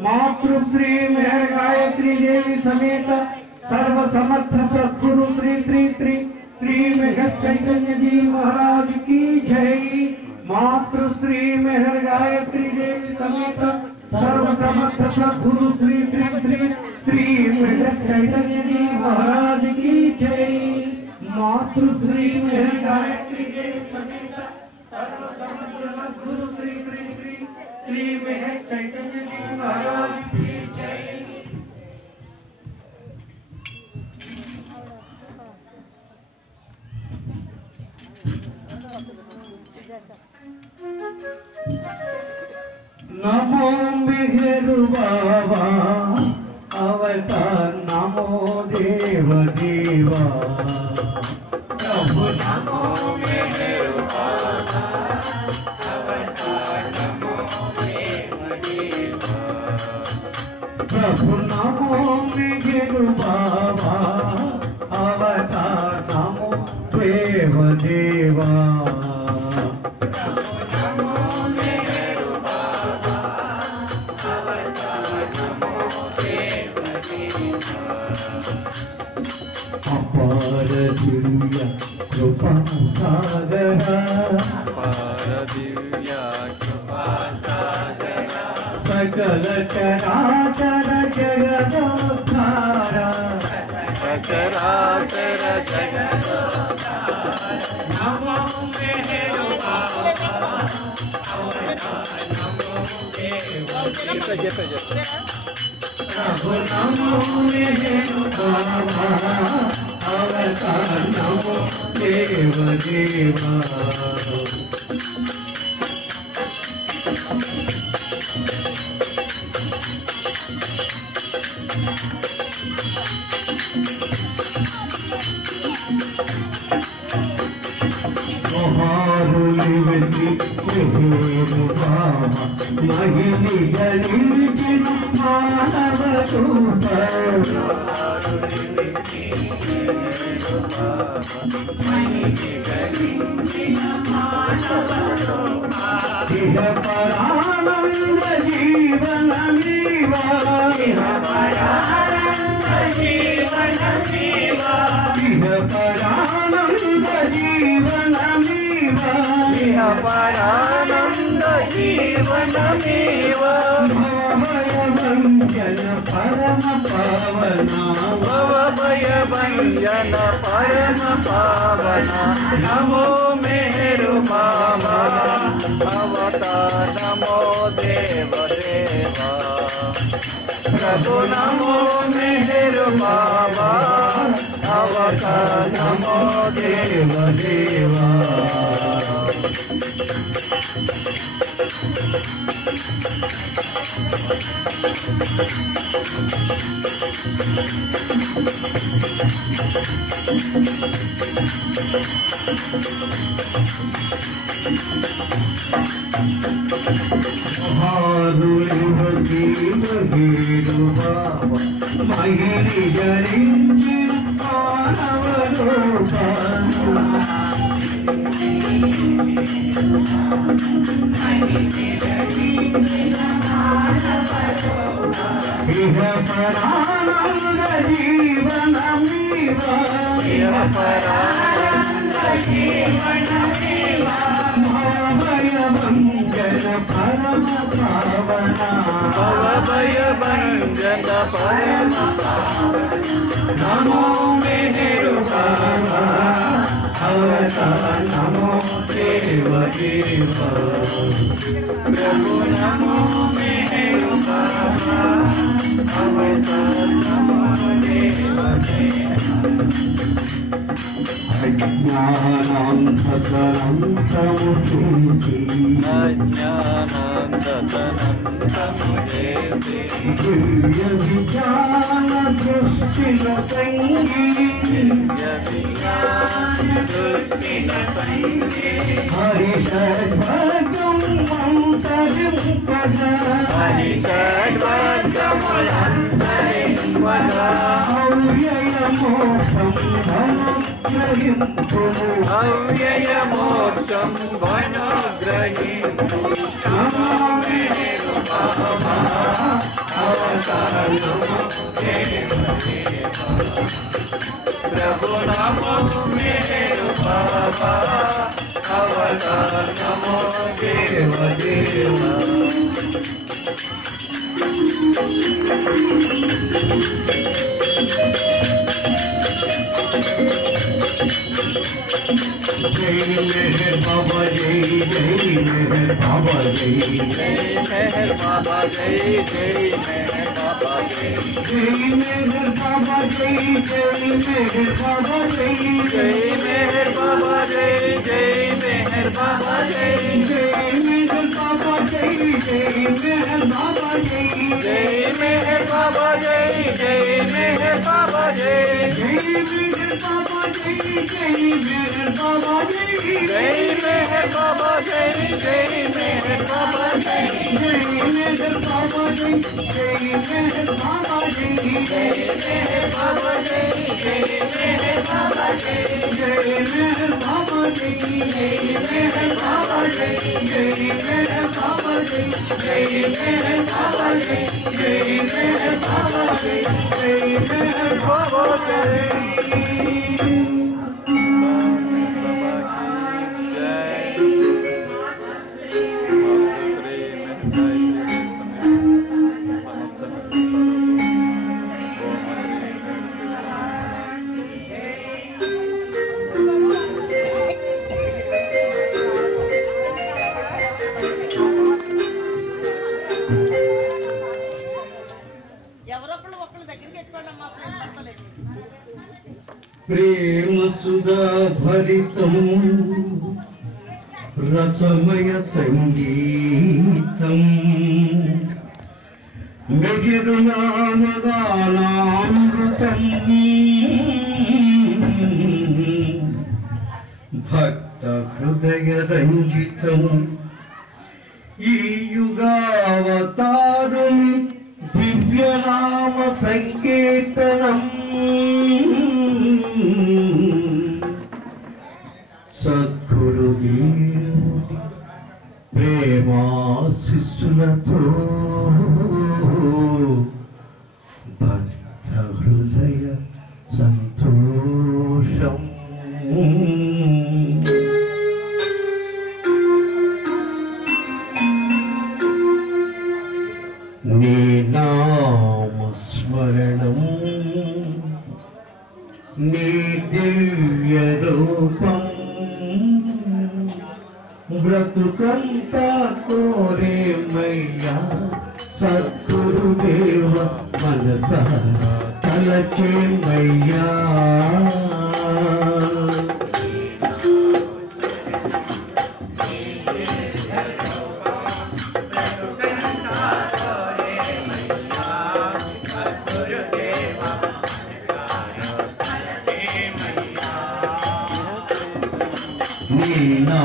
मातृश्री मेहर गायत्री देवी समेत सर्व समर्थ सद्गुरु श्री श्री श्री श्री मेहर चैतन्य जी महाराज की जय। मातृश्री मेहर गायत्री देवी समेत सर्व समर्थ सद्गुरु श्री श्री श्री श्री मेहर चैतन्य जी महाराज की जय। मातृश्री मेहर गायत्री देवी समेत सर्व समर्थ सद्गुरु श्री श्री श्री श्री मेहर चैतन्य जी महाराज की जय। नमो मेहरु बाबा अवतार नमो देव देवा। प्रभु नमो मेहरु बाबा अवतार नमो देव देवा। प्रभु नमो मेहरु बाबा अवतार नमो देव देवा। अपार दिव्य कृपा सागरा सकल चराचर जगदोद्धारा नमो मेहरु बाबा प्रभु नमो मेहरु बाबा अवतार नमो देव देवा। मेहरु बाबा महिली गलिंचिन मानव रूप इह परानंद जीवन मीवा। इह परानंद जीवन मीवा। इह परानंद जीवन मीवा। इह परानंद जीवन मीवा। भवभय भंजन परम पावना। भवभय भंजन परम पावना। नमो मेहरु बाबा अवतार नमो देव देवा। प्रभु नमो मेहरु बाबा अवतार नमो देव देवा। मेहरु बाबा महिली गलिंचिन मानव रूप इह परानंद जीवन मीवा। इह परानंद जीवन मीवा। भवभय भंजन परम पावना। भवभय भंजन परम पावना। नमो मेहरु बाबा नमो देव देव प्रभु नमो मेरु बाबा अवतार नमो देव देव अज्ञानांधकरंतमुचेसि दिव्य विज्ञान दृष्टिलतैः हरिषड्वर्गं अव्ययमोक्षं वनग्रहीतु नमो मेरु बाबा अवतार नमो देव देव प्रभु नमो मेरु बाबा अवतार नमो देव देव जय मेहर बाबा जय जय मेहर बाबा जय मेहर बाबा जय जय मेहर बाबा जय जय मेहर बाबा जय जय मेहर बाबा जय जय मेहर बाबा जय जय मेहर बाबा जय जय मेहर बाबा जय जय मेहर बाबा जय जय मेहर बाबा जय जय मेहर बाबा जय जय मेहर बाबा जय जय मेहर बाबा जय मेहर बाबा जय जय मेहर बाबा जय जय मेहर बाबा जय जय मेहर बाबा जय जय मेहर बाबा जय जय मेहर बाबा जय जय मेहर बाबा जय जय मेहर बाबा जय जय मेहर बाबा जय जय मेहर बाबा जय जय मेहर बाबा जय जय मेहर बाबा जय प्रेम सुधा भरितं रसमय संगीतं मिहिरनामगानामृतं भक्त हृदय रंजितं ई युगावतारं दिव्य नाम संकीर्तनं सद्गुरुदेव प्रेमाशिष्युलतो भक्त हृदय संतोषम् नी नाम स्मरणं नी दिव्य रूपं ब्रतुकंता कोरे मैया सद्गुरुदेव मनसा तलके मैया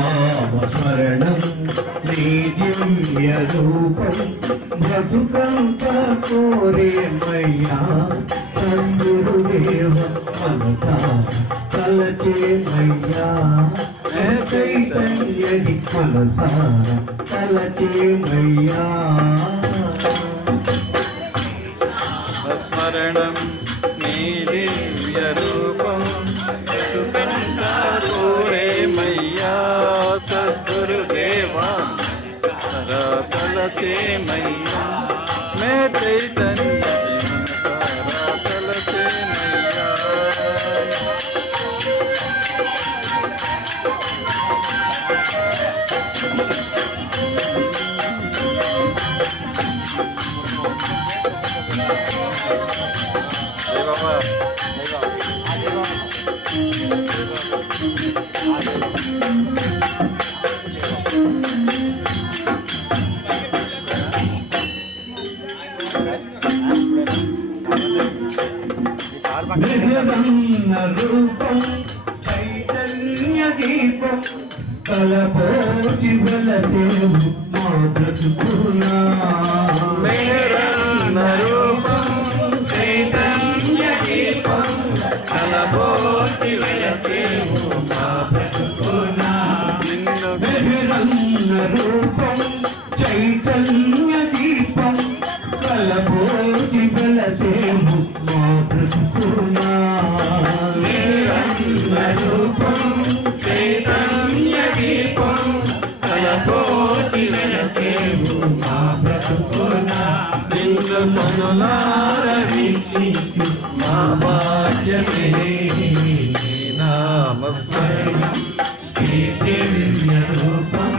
नामस्मरणं नी दिव्य रूपं ब्रतुकंता कोरे मैया सद्गुरुदेव मनसा तलके मैया चैतन्य मनसा तलके मैया स्मरणं नी दिव्य रूपं ब्रतुकंता कोरे मैया सद्गुरुदेवा तलके मैया मैं चैतन्य तलके मैया రూపం చైతన్య దీపం కలపోచి వెలసేవు మా బ్రతుకునా రూపం చైతన్య దీపం కలపోచి వెలసేవు మా బ్రతుకునా రూపం చైతన్య దీపం కలపోచి వెలసేవు మా బ్రతుకునా రూపం చైతన్య దీపం కలపోచి వెలసేవు మా బ్రతుకునా నిన్ను కనులారవించు మా భాగ్యమే నామస్మరణం దివ్య రూపం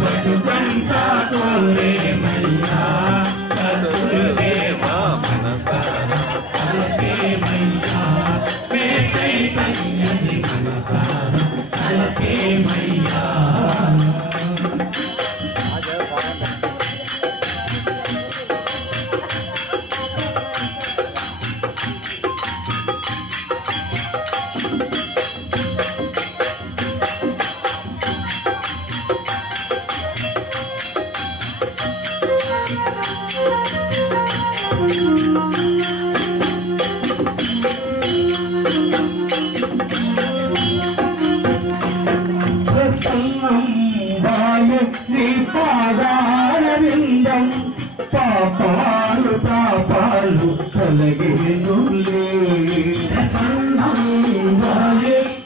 బతుకంతా కోరేమయ్యా సద్గురుదేవా మనసారా కలసేమయ్యా మే చైతన్యది మనసారా కలసేమయ్యా నీ పాదారవిందం పాపాలు పాపాలు తొలగేనులే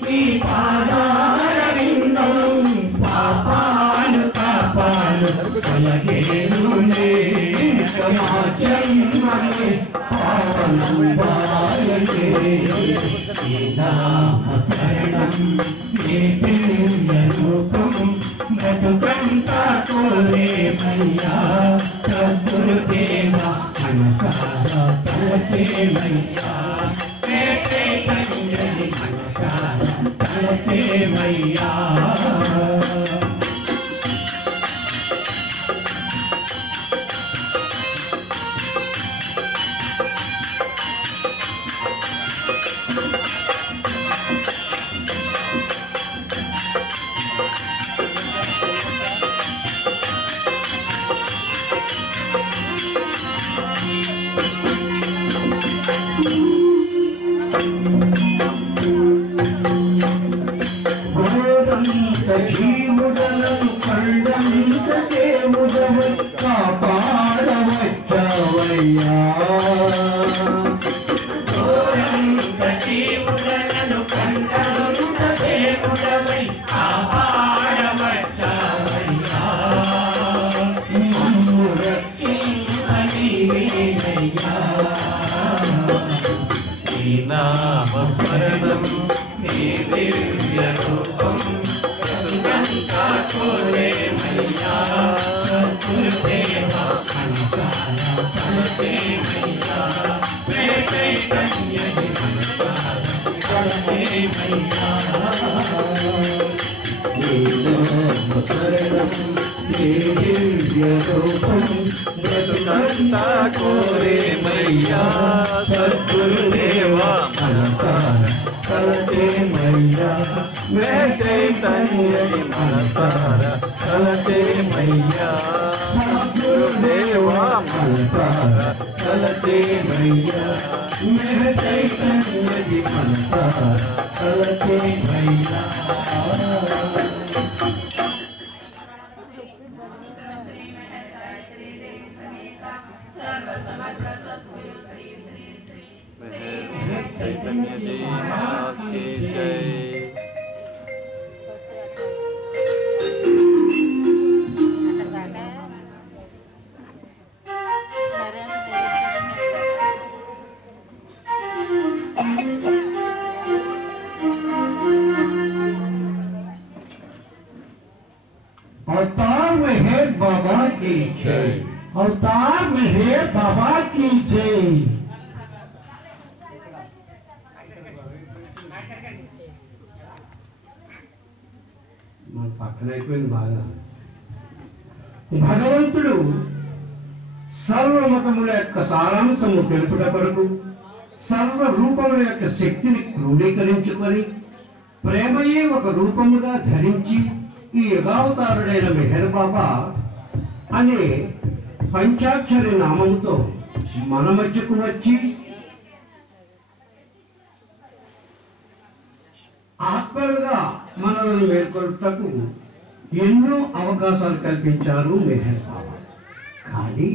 నీ పాదారవిందం పాపాలు పాపాలు తొలగేనులే జన్మమే పావనం బాలకే శరణం నీ దివ్య రూపం బ్రతుకంతా కోరేమయ్యా సద్గురుదేవా మనసారా తలసేమయ్యా మే చైతన్యది మనసారా తలసేమయ్యా జీవుడలను కండంత దేవుడవై కాపాడవయ్యా జీవుడలను కండంత దేవుడవై కాపాడవయ్యా మమ్ము రక్షించనివేనయ్యా నీ నామస్మరణం నీ దివ్య రూపం బ్రతుకంతా కోరేమయ్యా సద్గురుదేవా మనసారా తలసేమయ్యా మే చైతన్యది మనసారా తలసేమయ్యా బ్రతుకంతా కోరేమయ్యా సద్గురుదేవా మనసారా తలసేమయ్యా మే చైతన్యది మనసారా తలసేమయ్యా సద్గురుదేవా మనసారా తలసేమయ్యా మే చైతన్యది మనసారా తలసేమయ్యా चैतन्य जी महाराज की जय। अवतार में है बाबा की जय। अवतार में है बाबा की जय। మన పక్కన అయిపోయింది బాగా. భగవంతుడు సర్వమతముల యొక్క సారాంశము తెలుపుట కొరకు సర్వ రూపముల యొక్క శక్తిని క్రోడీకరించుకొని ప్రేమయే ఒక రూపముగా ధరించి ఈ యుగావతారుడైన మెహర్ బాబా అనే పంచాక్షరి నామముతో మన మధ్యకు వచ్చి ఆత్మలుగా మనలను మేల్కొల్టకు ఎన్నో అవకాశాలు కల్పించారు మెహర్ బాబా. కానీ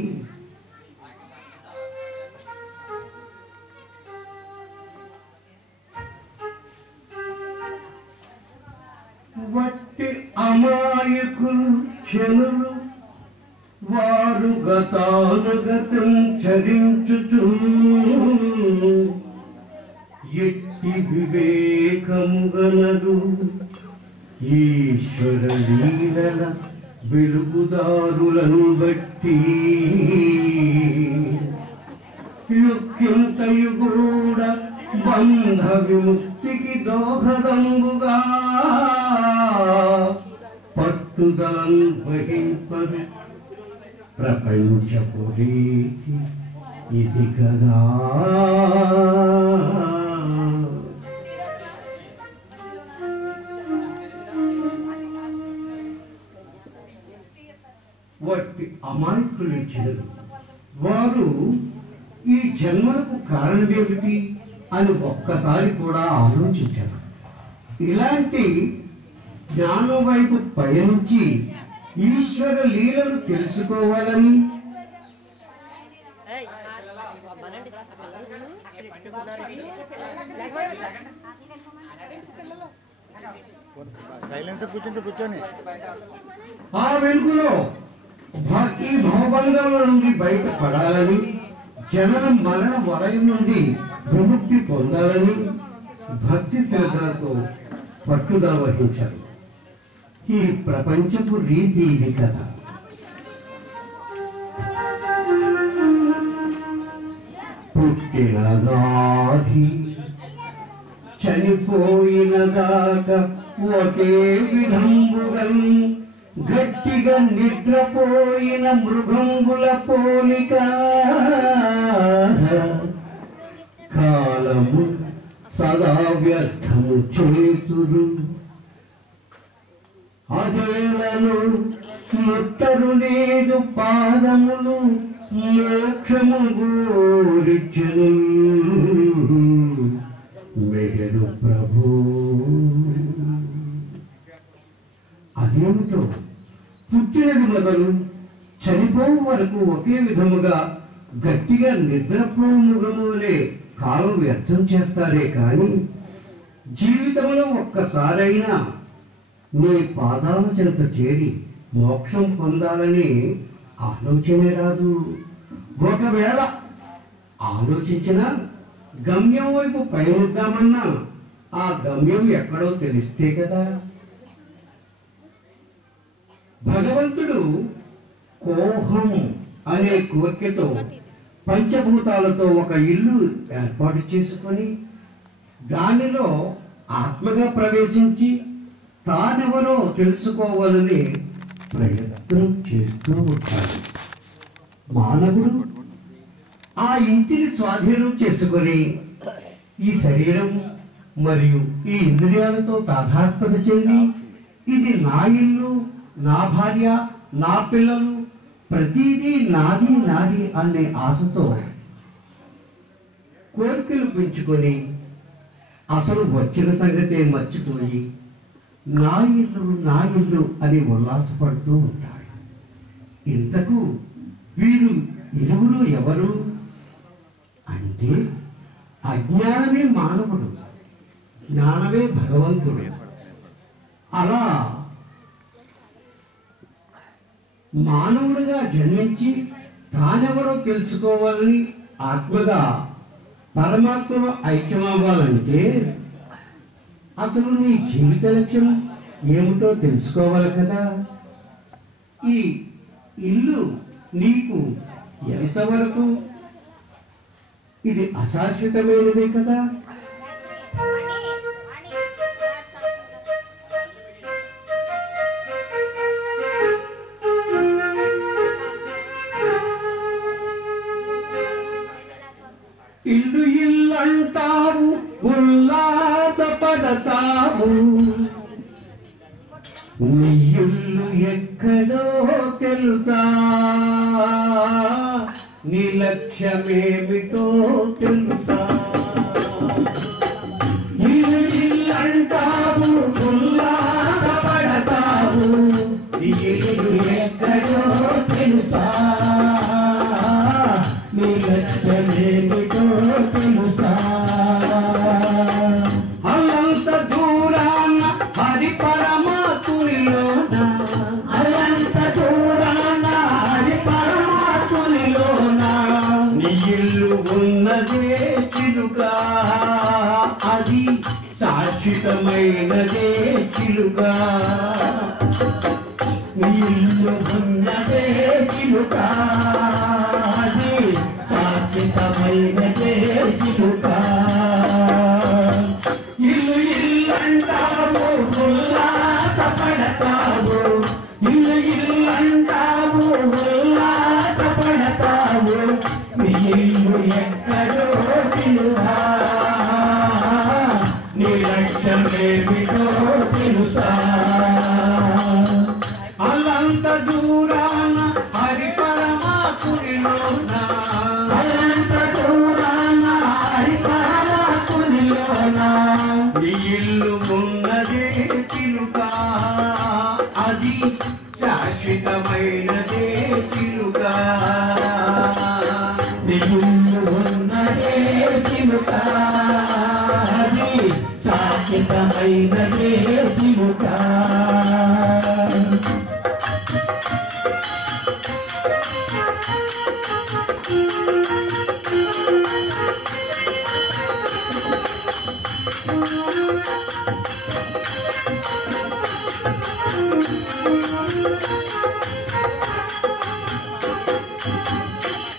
వట్టి అమాయకులు చెనులు వారు గతానుగతం చరించుచు ఎట్టి వివేకముగలరు ఈశ్వర లీలల వెలుగుదారులను బట్టి యుక్తింతయు కూడా బంధ విముక్తికి దోహదంబుగా పట్టుదలను వహింపరు ప్రపంచపు రీతి ఇది కదా. వట్టి అమాయకులు ఇచ్చినది వారు ఈ జన్మలకు కారణమేమిటి అని ఒక్కసారి కూడా ఆలోచించారు. ఇలాంటి జ్ఞానం వైపు పయనించి ఈశ్వర లీలను తెలుసుకోవాలని ఆ వెలుగులో ఈ భవబంధాల నుండి బయటపడాలని జనన మరణ వలయం నుండి విముక్తి పొందాలని భక్తి శ్రద్ధలతో పట్టుదల వహించారు. ఈ ప్రపంచపు రీతి ఇది కదా. పుట్టినదాది చనిపోయిన దాకా ఒకే విధంబుగన్ గట్టిగా నిద్రపోయిన మృగంబుల పోలిక కాలము సదా వ్యర్థము చేతురు అదేలను ముట్టరు లేదు పాదములు మోక్షము గోరిచెను మెహరు ప్రభు. అదేమిటో పుట్టినది మొదలు చనిపోవు వరకు ఒకే విధముగా గట్టిగా నిద్రపోవు మృగములే కాలం వ్యర్థం చేస్తారే కానీ జీవితంలో ఒక్కసారైనా నీ పాదాల చెంత చేరి మోక్షం పొందాలని ఆలోచనే రాదు. ఒకవేళ ఆలోచించినా గమ్యం వైపు పయనిద్దామన్నా ఆ గమ్యం ఎక్కడో తెలిస్తే కదా. భగవంతుడు కోహం అనే కోరికతో పంచభూతాలతో ఒక ఇల్లు ఏర్పాటు చేసుకొని దానిలో ఆత్మగా ప్రవేశించి తానెవరో తెలుసుకోవాలని ప్రయత్నం చేస్తూ ఉంటాడు. మానవుడు ఆ ఇంటిని స్వాధీనం చేసుకొని ఈ శరీరం మరియు ఈ ఇంద్రియాలతో తాదాత్మ్యత చెంది ఇది నా ఇల్లు, నా భార్య, నా పిల్లలు, ప్రతిదీ నాది నాది అనే ఆశతో కోరికలు పెంచుకొని అసలు వచ్చిన సంగతే మర్చిపోయి నా ఇల్లు అని ఉల్లాసపడుతూ ఉంటాడు. ఇంతకు వీరు ఇరువురు ఎవరు అంటే అజ్ఞానమే మానవుడు, జ్ఞానమే భగవంతుడు. అలా మానవుడిగా జన్మించి తానెవరో తెలుసుకోవాలని ఆత్మగా పరమాత్మలో ఐక్యమవ్వాలంటే అసలు నీ జీవిత లక్ష్యం ఏమిటో తెలుసుకోవాలి కదా. ఈ ఇల్లు నీకు ఎంతవరకు ఇది అశాశ్వతమైనదే కదా. నీ ఇల్లు ఎక్కడో తెలుసా, నీ లక్ష్యమేమిటో తెలుసా. ఇల్లంటావు ఉల్లాసపడతావు, నీ ఇల్లు ఎక్కడో తెలుసా, నీ లక్ష్యమేమిటో తెలుసా. అనంత దూరాన హరి పరమాత్మునిలోన, అనంత దూరాన హరి పరమాత్మునిలోన నీ ఇల్లు ఉన్నదే చిలుక, అది శాశ్వతమైనదే చిలుక. నీ ఇల్లు ఉన్నదే చిలుక, అది శాశ్వతమైనదే చిలుక. ఇల్లు ఇల్లంటావు ఉల్లాసపడతావు, ఇల్లు ఇల్లంటావు ఉల్లాసపడతావు, నీ ఇల్లు ఎక్కడో తెలుసా, నీ లక్ష్యమేమిటో తెలుసా. అనంత దూరాన హరి పరమాత్మునిలోన, అనంత దూరాన హరి పరమాత్మునిలోన నీ ఇల్లు ఉన్నదే చిలుక, అది శాశ్వతమైనదే చిలుక. నీ ఇల్లు ఉన్నదే చిలుక, అది శాశ్వతమైనదే చిలుక.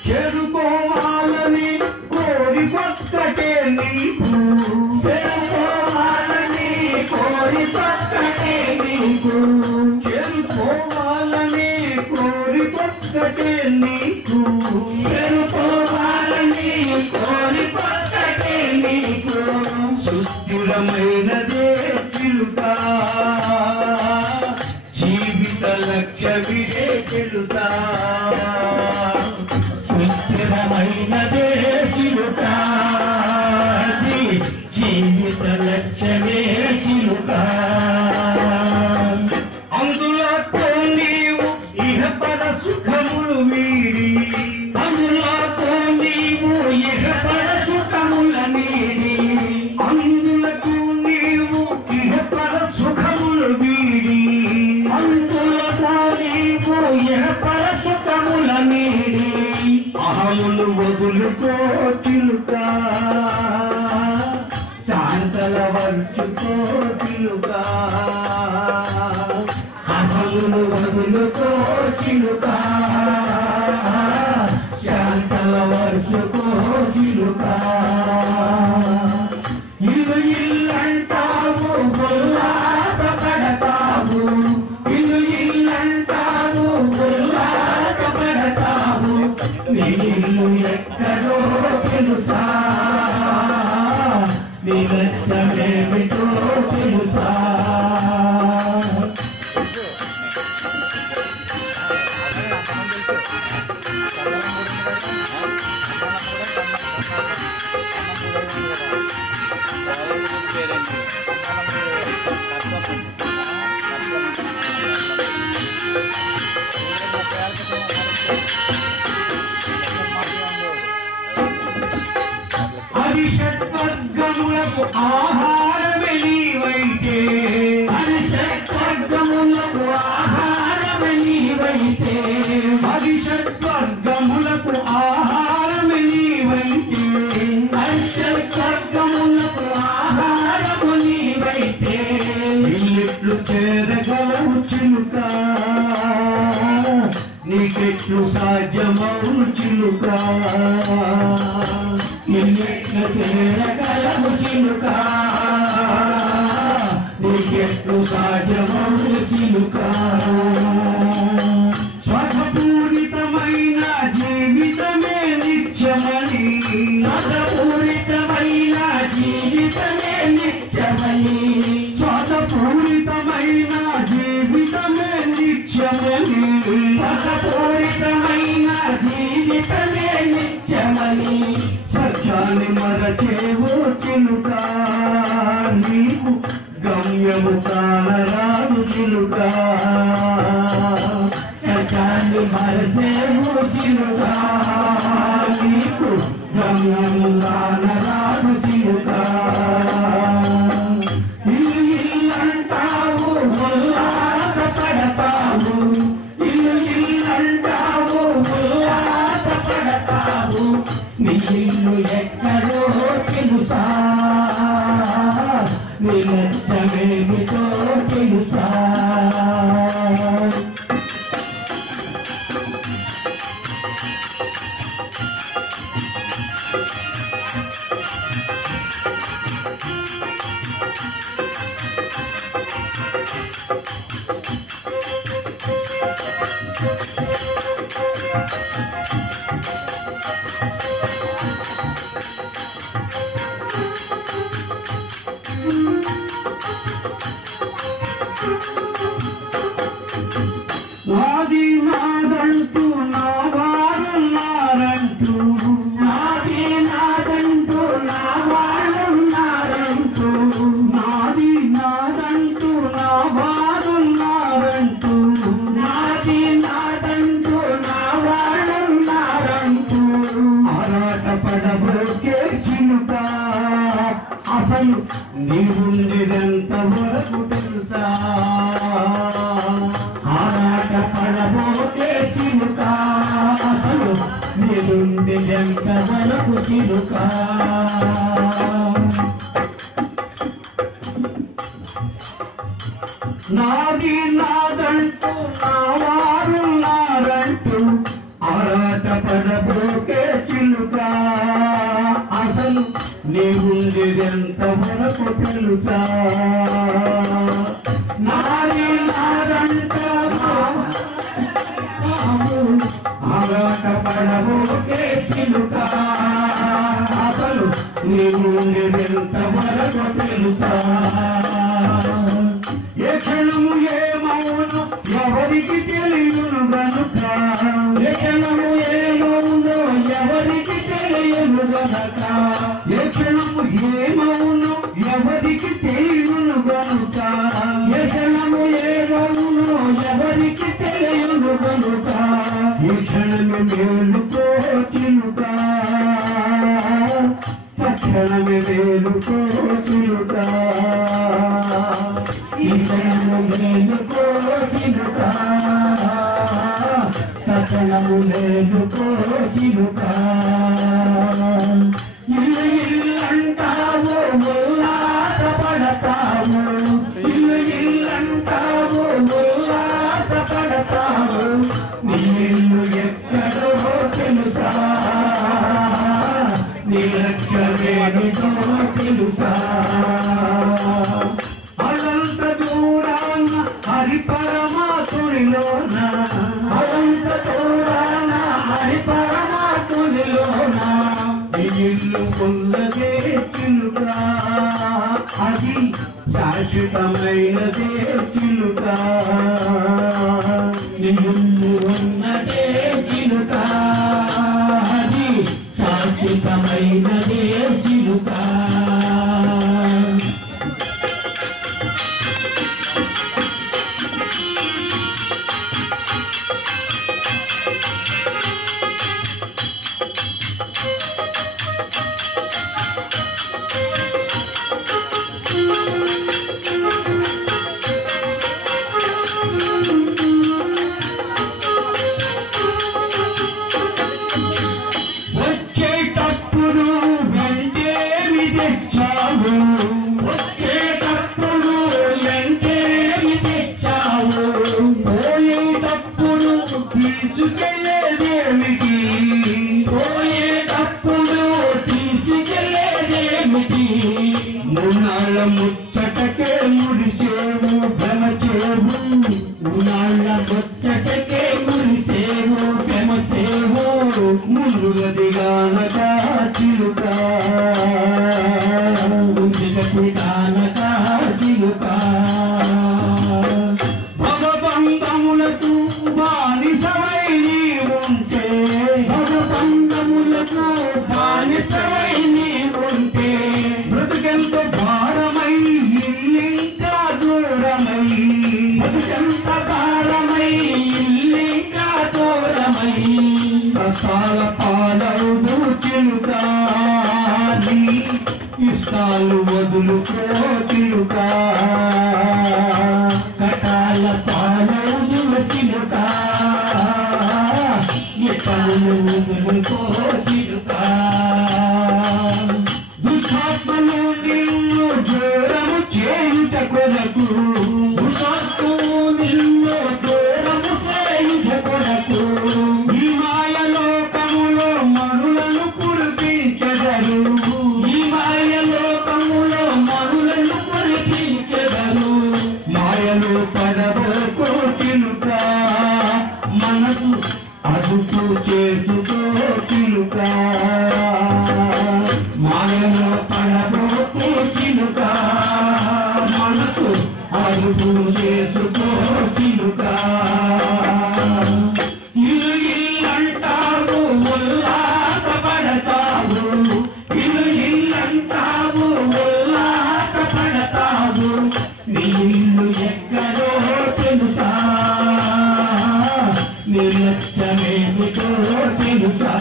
చేరుకోవాలని కోరి పక్కటే నీకు, చేరుకోవాలని కోరి పక్కటే నీకు, చేరుకోవాలని కోరి పక్కటే నీకు, చేరుకోవాలని కోరి పక్కటే నీకు. సుస్థిరమైనదే చిలుక, జీవిత లక్ష్యమిదే తెలుసా. సుస్థిరమైనదే చిలుక, అది జీవిత లక్ష్యమే చిలుక. అందులోతో నీవు ఇహపర సుఖములు వీడి, అందులోతో నీవు ఇహపర సుఖముల నీడి, అందులకు నీవు ఇహపర సుఖములు వీడి, అందులతో నీవు ఇహపర సుఖముల నీడి. అహమును వదులుకో చిలుక, శాంతల వర్చుకో చిలుక. అహమును వదులుకో చిలుక, శాంతల వర్చుకో చిలుక. ఇల్లు ఇల్లంటావు ఉల్లాసపడతావు, ఇల్లు ఇల్లంటావు ఉల్లాసపడతావు, నీ ఇల్లు ఎక్కడో తెలుసా, నీ లక్ష్యమేమిటో తెలుసా. అది షట్వర్గములకు ఆహారమే నీవైతే, అది షట్వర్గములకు ఆహారమే నీవైతే, అది షట్వర్గములకు ఆహారమే నీవైతే, అది షట్వర్గములకు ఆహారము నీవైతే. ఇల్లు చేరగలవు చిలుక, నీకెట్లు సాధ్యమవు చిలుక. ఇల్లు చేరగలవు చిలుక, నీకెట్లు సాధ్యమవు చిలుక. స్వతపూరితమైన జీవితమే నిత్యమని, స్వతపూరితమైన జీవితమే నిత్యమని, స్వతపూరితమైన జీవిత సకాన్ని మరసేము చిలుక నీకు గమ్యముగాన రాదు చిలుక ఇల్లు ఇల్లంటావు ఉల్లాస పడతావు ఇల్లు ఇల్లంటావు ఉల్లాస పడతావు నీ ఇల్లు ఎక్కడో తెలుసా నీ లక్ష్యమేమిటో తెలుసా నాది నాదంటూ నా వారున్నారంటూ నాది నాదంటూ నా వారున్నారంటూ నాది నాదంటూ నా వారున్నారంటూ నాది నాదంటూ నా వారున్నారంటూ ఆరాట పడబోకే చిలుక అసలు నీవుండేదంత వరకు తెలుసా ఆరాట పడబోతే చిలుక అసలు నీరుండి ఎంత వరకు చిలుక నాది నాదంటూ నా వారున్నారంటూ ఆరాట పడబోకే చిలుక అసలు నీవుండేదెంత వరకు తెలుసా నాది నాదంటూ ఆరాట పడబోకే చిలుక అసలు నీవుండేదెంత వరకు తెలుసా ఏ క్షణము ఏ మౌనం ఎవరికి తెలియను గనుక ఏ క్షణము ఏ మౌనో ఎవరికి తెలియను గనక ఏ క్షణము ఏ మౌనం ఎవరికి తెలియను గనుక ఏ క్షణము ఏ మౌనో ఎవరికి తెలియను గనుక ఈ క్షణమే మేలుకో చిలుక తక్షణమే మేలుకో చిలుక ఈ క్షణము మేలుకో చిలుక తక్షణము మేలుకో చిలుక ఇల్లు ఇల్లంటావు ఉల్లాస పడతావు ఇల్లు ఇల్లంటావు ఉల్లాస పడతావు నీ ఇల్లు ఎక్కడో తెలుసా నీ లక్ష్యమేమిటో తెలుసా అనంత దూరాన హరి పరమాత్మునిలోన అనంత దూరాన హరి పరమాత్మునిలోన ఇల్లు ఉన్నదే చిలుక అది శాశ్వతమైనదే చిలుక నిన్ను ఉన్నదే చిలుక అది శాశ్వతమైనదే చిలుక వచ్చేటప్పుడు వెంటేమి తెచ్చావు వచ్చేటప్పుడు వెంటేమి తెచ్చావు పోయేటప్పుడు తీసుకెళ్ళేదేమిటి పోయేటప్పుడు తీసుకెళ్ళేదేమిటి మూనాళ్ళ ముచ్చటకే ముడిసేవు భ్రమచేవు ఉన్నాళ్ళ ముచ్చటకే మురిసేవు ప్రేమసేవు ముందుగదిగానక చిలుక ముందుగదిగానక చిలుక భగబంధములకు బానిసవై నీవుంటే భగబంధములకు బానిసవై నీవుంటే బ్రతుకెంత భారమై ఇల్లింకా దూరమై బతుకంత కష్టాల పాలవుదు చిలుక, నీ ఇష్టాలు వదులుకో చిలుక. కటాల పాలవుదు చిలుక, ఇతరులు వదులుకో చిలుక. దుష్టాత్మలు నిన్ను దూరము చేయుట కొరకు, దుష్టాత్మలు నిన్ను దూరము చేయుట కొరకు, ఈ మాయలోకములో మనులను కురిపించెదరు. ఈ మాయలోకములో మనులను కురిపించెదరు. మాయలు పడబోకో చిలుక, మనసు అదుపు చేసుకో చిలుక. మాయలో పడబోకు చిలుక, మనసు అదుపు చేసుకో చిలుక. ఇల్లు ఇల్లంటావు ఉల్లాసపడతావు, ఇల్లు ఇల్లంటావు ఉల్లాసపడతావు. నీ ఇల్లు ఎక్కడో తెలుసా, నీ లక్ష్యమేమిటో తెలుసా.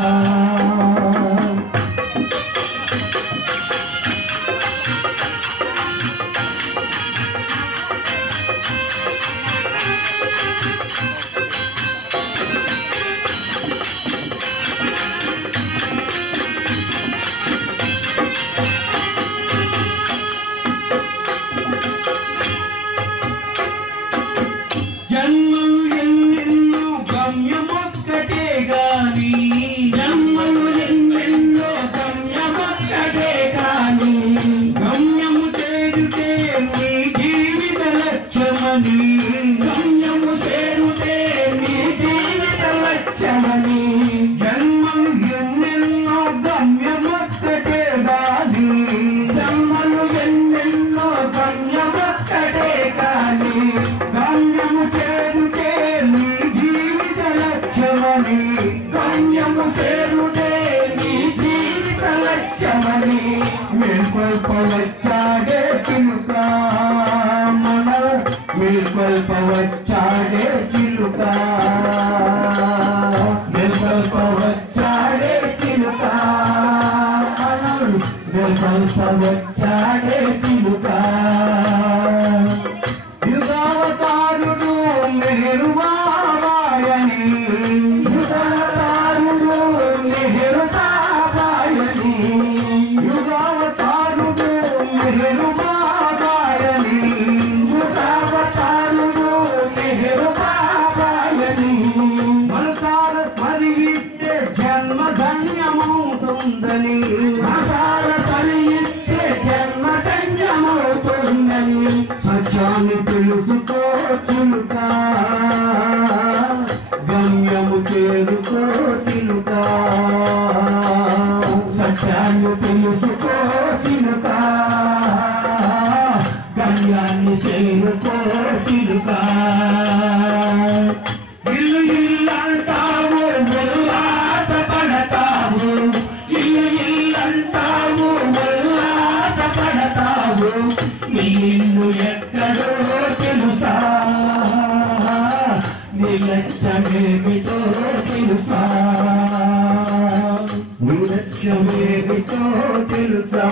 జన్మలు ఎన్నెన్నో గమ్యమొక్కటే గాని, జన్మలు ఎన్నెన్నో గమ్యమొక్కటే కాని, గమ్యము చేరితే నీ జీవిత లక్ష్యమని. గమ్యము చేరుతే నీ జీవిత లక్ష్యమని. జన్మలు ఎన్నెన్నో గమ్యమొక్కటే గాని, జన్మలు ఎన్నెన్నో గమ్యమొక్కటే కాని, గమ్యము చేరితే నీ జీవిత లక్ష్యమని. గమ్యము చేరుతే నీ జీవిత లక్ష్యమని. మేల్కొల్పవచ్చాడే చిలుక, మన మేల్కొల్పవచ్చాడే చిలుక. మేల్కొల్పవచ్చాడే చిలుక, మేల్కొల్పవచ్చాడే చిలుక. యుగావతారుడు నెహ్రువాయని, యుగవతారుడు నెహ్రుబాబాయని, యుగావతారుడు నెహ్రువాయని. యుగవతారుడు నెహ్రుబాబాయని. మనసార స్మరిస్తే జన్మ ధన్యమవుతుందని, మనసార కలిగిస్తే జన్మ ధన్యమవుతుందని. సత్యాన్ని తెలుసుకో చిలుక, గమ్యము చేరుకో చిలుక. సత్యాన్ని తెలుసుకో చిలుక, గమ్యాన్ని చేరుకో చిలుక. ఇల్లు ఇల్లంటావు ఉల్లాసపడతావు, ఇల్లు ఇల్లంటావు ఉల్లాసపడతావు. నీ ఇల్లు ఎక్కడో తెలుసా, నీ లక్ష్యమేమిటో తెలుసా. నీ లక్ష్యమేమిటో తెలుసా.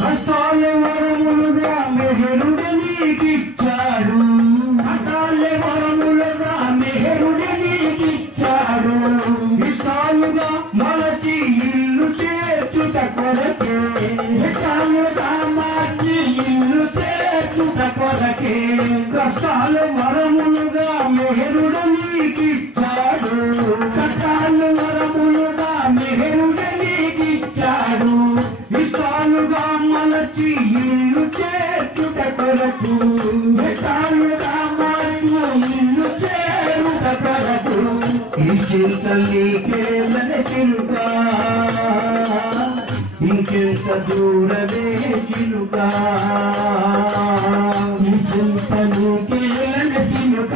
కష్టాలే వరములుగా మెహరుడు నీకిచ్చాడు, కష్టాలే వరములుగా మెహరుడు నీకిచ్చాడు. ఇష్టాలుగా మలచి ఇల్లు చేర్చుట కొరకే, ఇష్టాలుగా మార్చి ఇల్లు చేర్చుట కొరకే. కష్టాలు వరములుగా మెహరుడు నీకిచ్చాడు, కష్టాలు వరములుగా మెహరుడు నీకిచ్చాడు. ఇష్టాలుగా మలచి ఇల్లు చేర్చుట కొరకు, ఇష్టాలుగా మార్చి ఇల్లు చేరుట కొరకు. ఈ చింత నీకేలని చిలుక, ఇంకెంత దూరమే చిలుక ఈ చింతనుకే చిలుక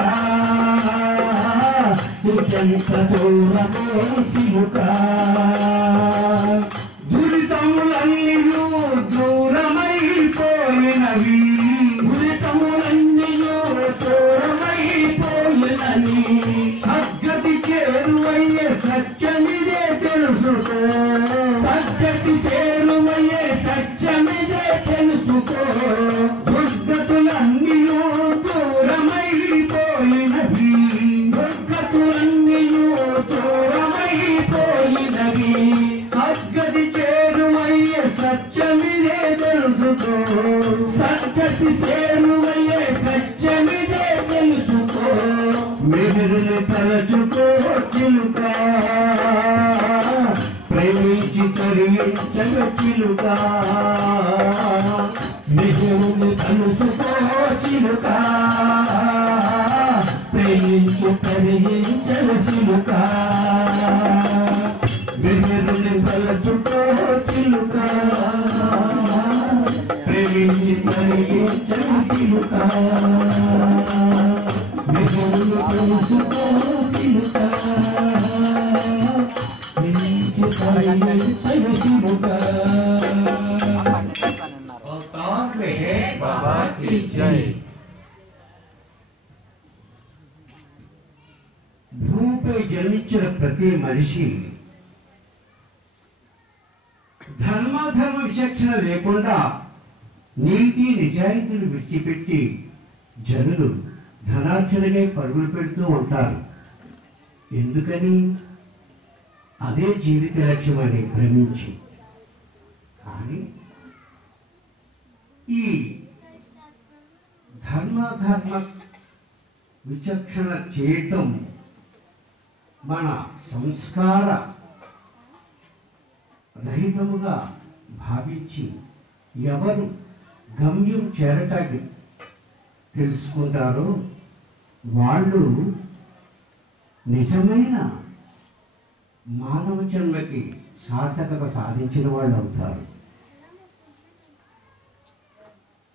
ఇంకెంత దూరమే చిలుక దురితములన్నీ దూరమైపోయినవి దురితములన్నీ దూరమైపోయినవి సద్గతి చేరువయ్యే సత్యమిదే తెలుసుకో సద్గతి చేరువయ్యే సత్యమిదే తెలుసుకో దుర్గతులన్నీ దూరమైపోయినవి దుర్గతులన్నీ దూరమైపోయినవి సద్గతి చేరువయ్యే సత్యమిదే తెలుసుకో సద్గతి చేరువయ్యే సత్యమిదే తెలుసుకో మెహరుని తలచుకో చిలుక ప్రేమించి తరించగ చిలుక మెహరుని తలుసుకో చిలుక ప్రేమించు తరించల చిలుక మెహరుని తలచుకో చిలుక ప్రేమించి తరించగ చిలుక మెహరుని తలుసుకో చిలుక ప్రేమించు తరించల చిలుక बाबा की जय। భూమిపై జన్మించిన ప్రతి మనిషి ధర్మాధర్మ విచక్షణ లేకుండా నీతి నిజాయితీలు విడిచిపెట్టి జనులు ధనార్జనకై పరుగులు పెడుతూ ఉంటారు. ఎందుకని? అదే జీవిత లక్ష్యమని భ్రమించి. కానీ ఈ ధర్మాధర్మ విచక్షణ చేయటం మన సంస్కార రహితముగా భావించి ఎవరు గమ్యం చేరటానికి తెలుసుకుంటారో వాళ్ళు నిజమైన మానవ జన్మకి సార్థకత సాధించిన వాళ్ళు అవుతారు.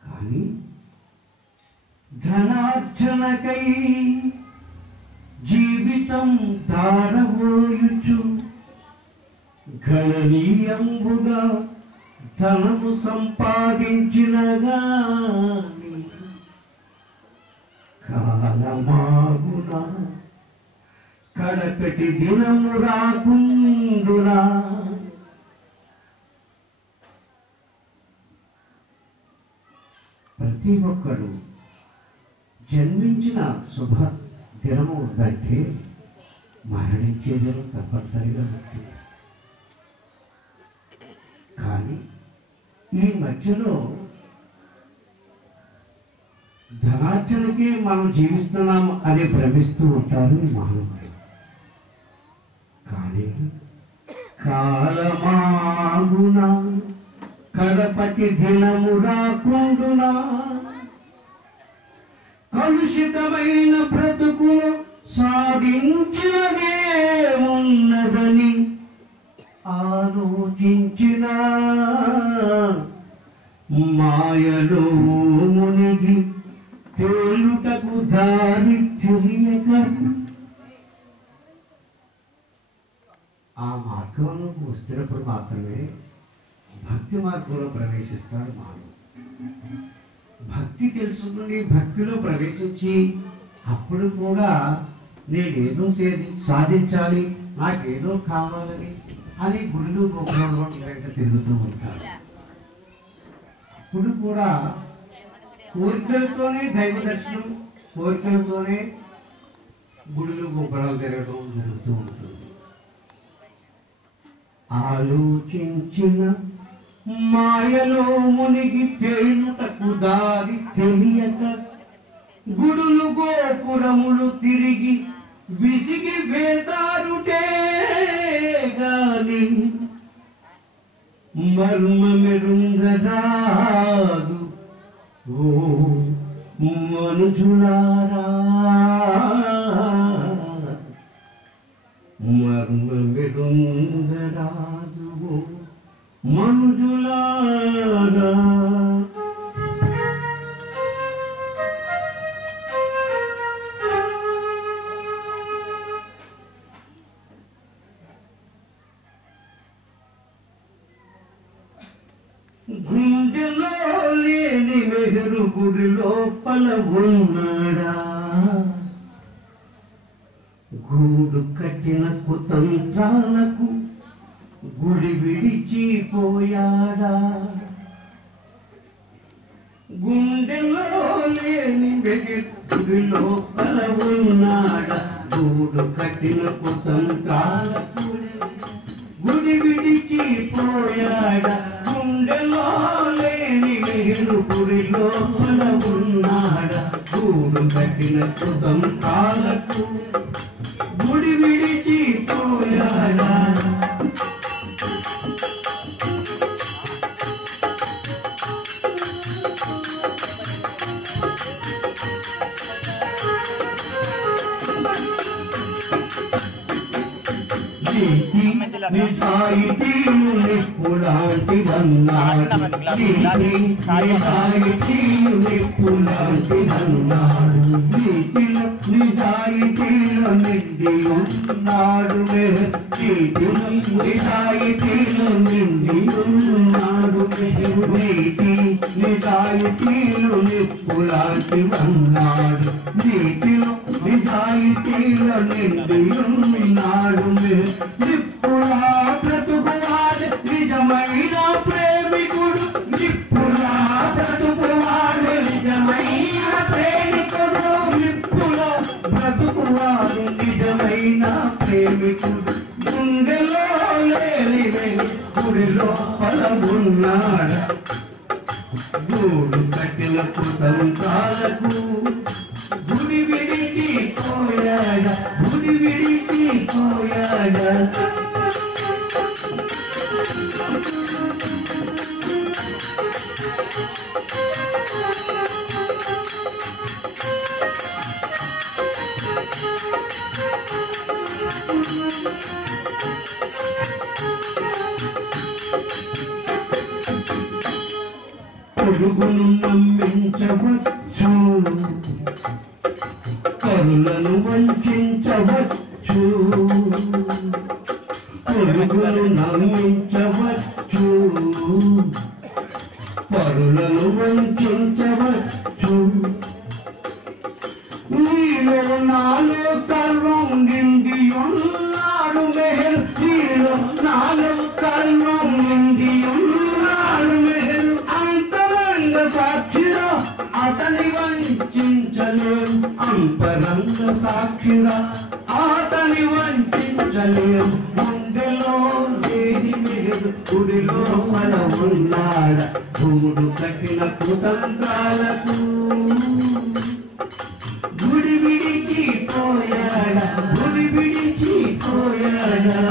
కానీ ధనార్జనకై జీవితం దారబోయుచు గణనీయంబుగా ధనము సంపాదించిన గాని కాలమాగునా కడపెటి దినము రాకుండునా. ప్రతి ఒక్కరు జన్మించిన శుభ దినము ఉందంటే మరణించే దినం తప్పనిసరిగా ఉంటుంది. కానీ ఈ మధ్యలో ధనార్జనకే మనం జీవిస్తున్నాం అని భ్రమిస్తూ ఉంటారు ఈ మానవుడు. కానీ కాలమాగునా కడపటి దినము రాకుండునా కలుషితమైన బ్రతుకులు సాధించినదేమున్నదని ఆలోచించిన మాయలో మునిగి తేలుటకు దారి తెలియక ఆ మార్గంలోకి వస్తున్నప్పుడు మాత్రమే భక్తి మార్గంలో ప్రవేశిస్తాడు మానవుడు. భక్తి తెలుసుకుని భక్తిలో ప్రవేశించి అప్పుడు కూడా నేనేదో సాధించాలి, నాకేదో కావాలని అని గుడిలో గోపురంలో వెంట తిరుగుతూ ఉంటారు. అప్పుడు కూడా కోరికలతోనే దైవ దర్శనం, కోరికలతోనే గుడిలో గోపురాలు తిరగడం జరుగుతూ ఉంటుంది. ఆలోచించిన మాయలో మునిగి తేలుటకు దారి తెలియక గుడులు గోపురములు తిరిగి విసిగి వేదారుటే గాని మర్మమెరుంగరాదు ఓ మనుజులారా, మర్మమెరుంగరాదు మనుజులారా గుండెలో లేని మెహరు గుడి లోపల ఉన్నాడా గూడు కట్టిన కుతంత్రాలకు గుడి విడిచిపోయాడా గుండెలో లేని మెహరు గుడి లోపల ఉన్నాడా గూడు కట్టిన కుతంత్రాలకు గుడి విడిచిపోయాడా గుండెలో లేని మెహరు గుడి లోపల ఉన్నాడా గూడు కట్టిన కుతంత్రాలకు గుడి విడిచిపోయాడా నిజాయితీలు నిప్పులాంటి వన్నాడు నిజాయితీలు నిప్పులాంటి వన్నాడు నిజాయితీలు నిండి ఉన్నాడు నిజాయితీలు నిండి ఉన్నాడు నీతి నిజాయితీలు నిప్పులాంటి వన్నాడు నీతిలో నిజాయితీలు నిండి ఉన్నాడు నిప్పులా బ్రతుకువాడు నిజమైన ప్రేమికుడు నిప్పులా బ్రతుకువాడు నిజమైన ప్రేమికుడు నిప్పులా బ్రతుకువాడు నిజమైన ప్రేమికుడు గుండెలో లేని గుడిలో పలవున్నాడు గూడు కట్టిన కుతంత్రాలకు గుడి విడిచిపోయాడా గుడి విడిచిపోయాడా పొరుగును నమ్మించవచ్చు కరులను వంచవచ్చు పొరుగును నమ్మించవచ్చు పరులను వంచవచ్చు నీలో నాలో సర్వం నిండి ఉన్నాడు మెహర్ నీలో నాలో సర్వం నిండి ఉన్నాడు మెహర్ అంతరంగ సాక్షిరా అతని వంచలేం అంతరంగ సాక్షిరా అతని వంచలేం గుండెలో లేని మెహర్ గుడిలో మన ఉన్నాడ గూడు కట్టిన కుతంత్రాలకు గుడి విడిచిపోయాడా గుడి విడిచిపోయాడా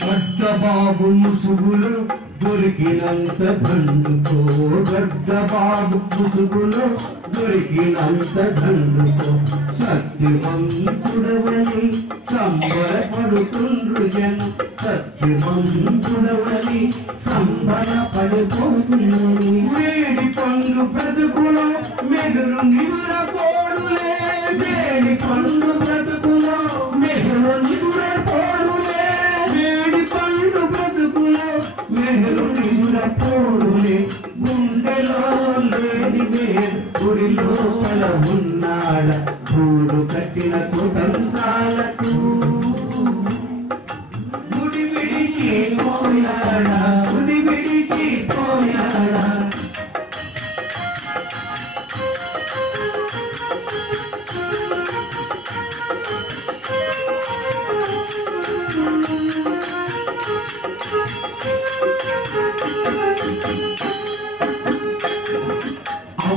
గడ్డబాబు ముసుగులు దొరికినంత దండుకో గడ్డబాబు ముసుగులు దొరికినంత దండుకో సత్యవంతుడవని సంబరపడుతుండ్రు జనం సత్యవంతుడవని సంబరపడుతుండ్రు వేడి పండు బ్రతుకులో మెదడు నిద్రపోడులే వేడి పండు బ్రతుకులో మెదడు నిద్రపోడులే వేడి పండు బ్రతుకులో మెదడు నిద్రపోడులే గుండెలో లేని గుడి లోపల ఉన్నాడ గూడు కట్టిన కుతంత్రాలకు గుడి విడిచిపోయాడా గుడి విడిచిపోయాడా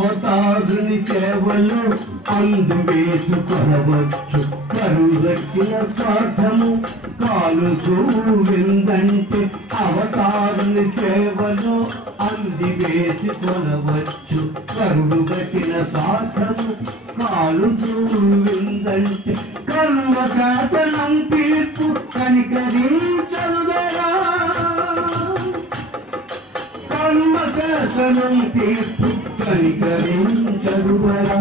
అవతారుని సేవలు అందువేసుకొనవచ్చు కరుదక్కిన స్వార్థము కాలుతూ విందంటే అవతారుని సేవలు అందివేసుకొనవచ్చు కరుడు గట్టిన స్వార్థము కాలుతూ విందంటే కర్మ శాసనం తీర్పు కనికరించరుదరా కర్మశాసనం తీర్పు కనికరించరుదరా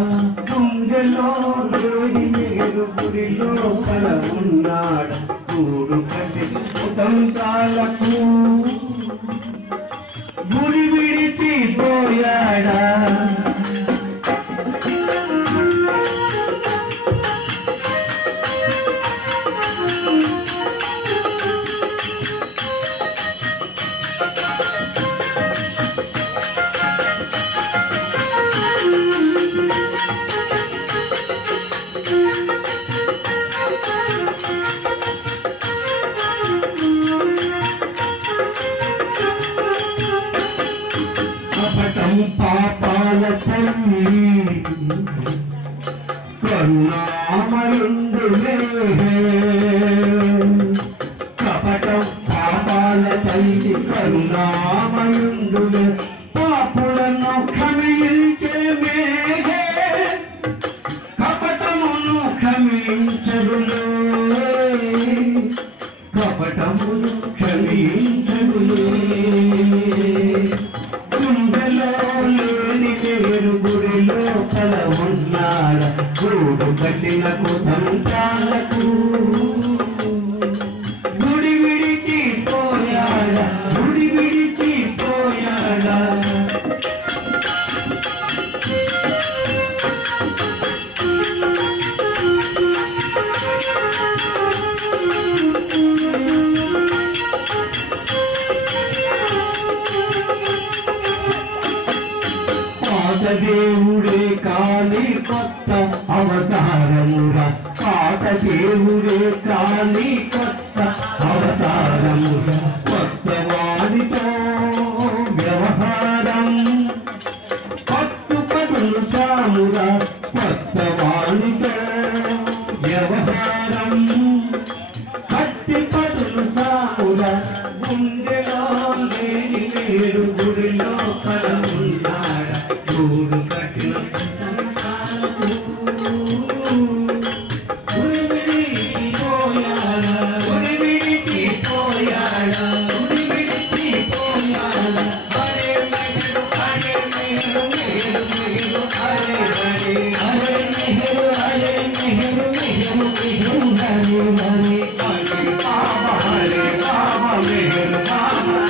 గుండెలో లేని మెగరు గుడిలో కల ఉన్నాడు కూడు కట్టి కుటుంబాలకు గుడి విడిచిపోయాడా పాపాల తల్లి కరుణామయుండులే కపటం పాపాల తల్లి కరుణామయుండులే పాపులను క్షమించే మేఘే కపటమును క్షమించడులే కపటమును క్షమించడులే గుడిలో కల ఉన్నాడ గూడు కట్టిన కుదంతాలకు గుడి విడిచిపోయాడ గుడి విడిచిపోయాడ దేవుడే కాని కొత్త అవతారముగా పాత దేవుడే కాని కొత్త అవతారముగా కొత్త వారితో వ్యవహారం పట్టుపడులు సాముగా కొత్త వారితో వ్యవహారం పట్టుపడులు సాముగా గుండెలో లేని వేరు గుడిలో కలమున్నాడ గూడు కట్టిన గుడి విడిచిపోయాడ గుడి విడిచిపోయాడ గుడి విడిచిపోయాడ హరే మెహరు హరే మెహరు మెహరు మెహరు హరే హరే హరే మెహరు హరే మెహరు మెహరు మెహరు హరే హరే హరే బాబా మెహరు బాబా